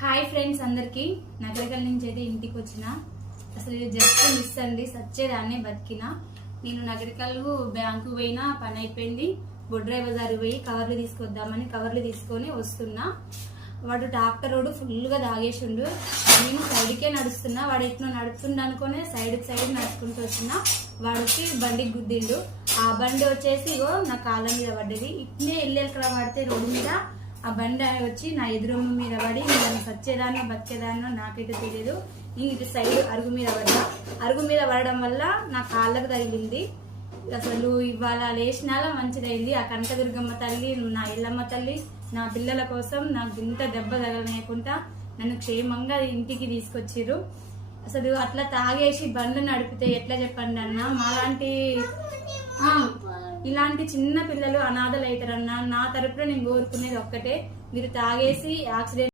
hi friends అందరికి నగరకల్ నుంచి అయితే ఇంటికి వచ్చిన అసలు జస్ట్ మిస్ అండి సచ్చేదాన్ని బతికిన నేను నగరకల్ బ్యాంకు పోయినా పని అయిపోయింది బొడ్రాయి బజార్ పోయి కవర్లు తీసుకొద్దామని కవర్లు తీసుకొని వస్తున్నా వాడు డాక్టర్ రోడ్డు ఫుల్గా తాగేసిండు నేను సైడ్కే నడుస్తున్నా వాడు ఎట్లా నడుస్తుండ అనుకునే సైడ్ నడుచుకుంటూ వస్తున్నా వాడికి బండికి గుద్దిండు ఆ బండి వచ్చేసి ఇగో నా కాళ్ళ మీద పడ్డది ఇట్నే ఎల్లెక్కడ పడితే రోడ్డు మీద ఆ బండి వచ్చి నా ఎదురొమ్మ మీద పడి నేను సచ్చేదాన్నో బతికేదాన్నో నాకైతే తెలియదు నేను ఇటు సైడ్ అరుగు మీద పడడం వల్ల నా కాళ్ళకు తగిలింది అసలు ఇవాళ లేచినాలా మంచిదైంది ఆ కనకదుర్గమ్మ తల్లి నా ఎల్లమ్మ తల్లి నా పిల్లల కోసం నాకు ఇంత దెబ్బ తగలనేయకుండా నన్ను క్షేమంగా ఇంటికి తీసుకొచ్చిర్రు అసలు అట్లా తాగేసి బండ్లు నడిపితే ఎట్లా చెప్పండి అన్న మాలాంటి ఇలాంటి చిన్న పిల్లలు అనాథలు అవుతారన్నా నా తరపున నేను కోరుకునేది ఒక్కటే మీరు తాగేసి యాక్సిడెంట్